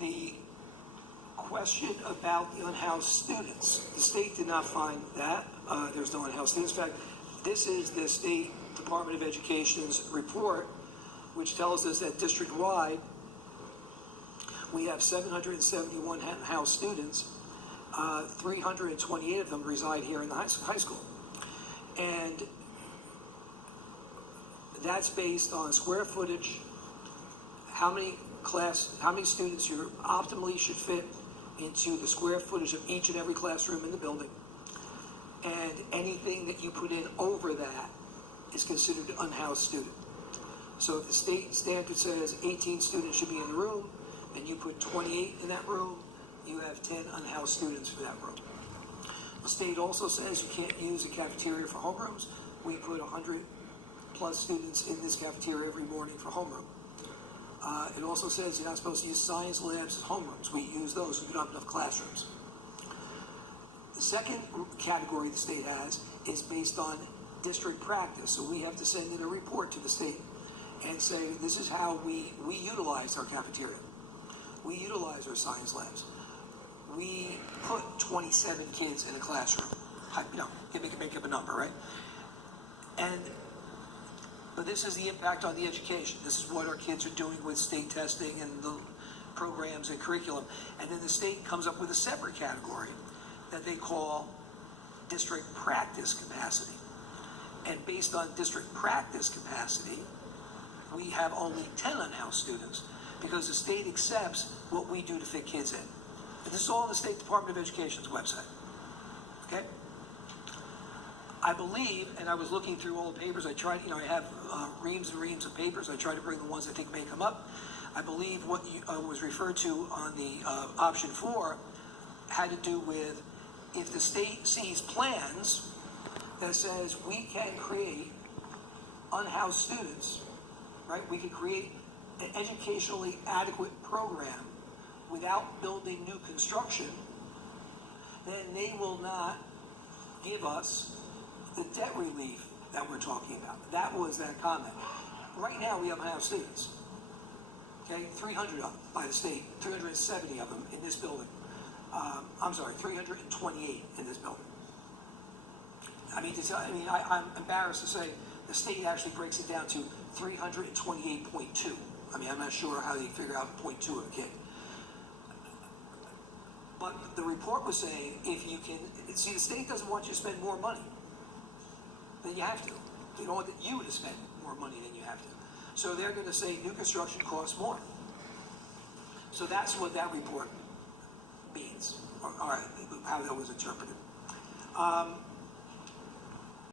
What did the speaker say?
the question about the unhoused students, the state did not find that. There's no unhoused students. In fact, this is the State Department of Education's report, which tells us that district-wide, we have 771 housed students. 328 of them reside here in the high school. And that's based on square footage, how many students you optimally should fit into the square footage of each and every classroom in the building. And anything that you put in over that is considered an unhoused student. So if the state standard says 18 students should be in the room, and you put 28 in that room, you have 10 unhoused students for that room. The state also says you can't use a cafeteria for homerooms. We put 100 plus students in this cafeteria every morning for homeroom. It also says you're not supposed to use science labs as homerooms. We use those if we don't have enough classrooms. The second category the state has is based on district practice. So we have to send in a report to the state and say, this is how we utilize our cafeteria. We utilize our science labs. We put 27 kids in a classroom. You know, you can make up a number, right? But this is the impact on the education. This is what our kids are doing with state testing and the programs and curriculum. And then the state comes up with a separate category that they call district practice capacity. And based on district practice capacity, we have only 10 unhoused students because the state accepts what we do to fit kids in. And this is all on the State Department of Education's website. Okay? I believe, and I was looking through all the papers, I tried, I have reams and reams of papers. I try to bring the ones I think may come up. I believe what was referred to on the option 4 had to do with if the state sees plans that says we can create unhoused students, right? We can create an educationally adequate program without building new construction, then they will not give us the debt relief that we're talking about. That was that comment. Right now we have unhoused students. Okay, 300 of them by the state, 370 of them in this building. 328 in this building. I'm embarrassed to say the state actually breaks it down to 328.2. I'm not sure how they figure out 0.2 of a kid. But the report was saying if you can, see, the state doesn't want you to spend more money than you have to. They don't want you to spend more money than you have to. So they're going to say new construction costs more. So that's what that report means, or how that was interpreted.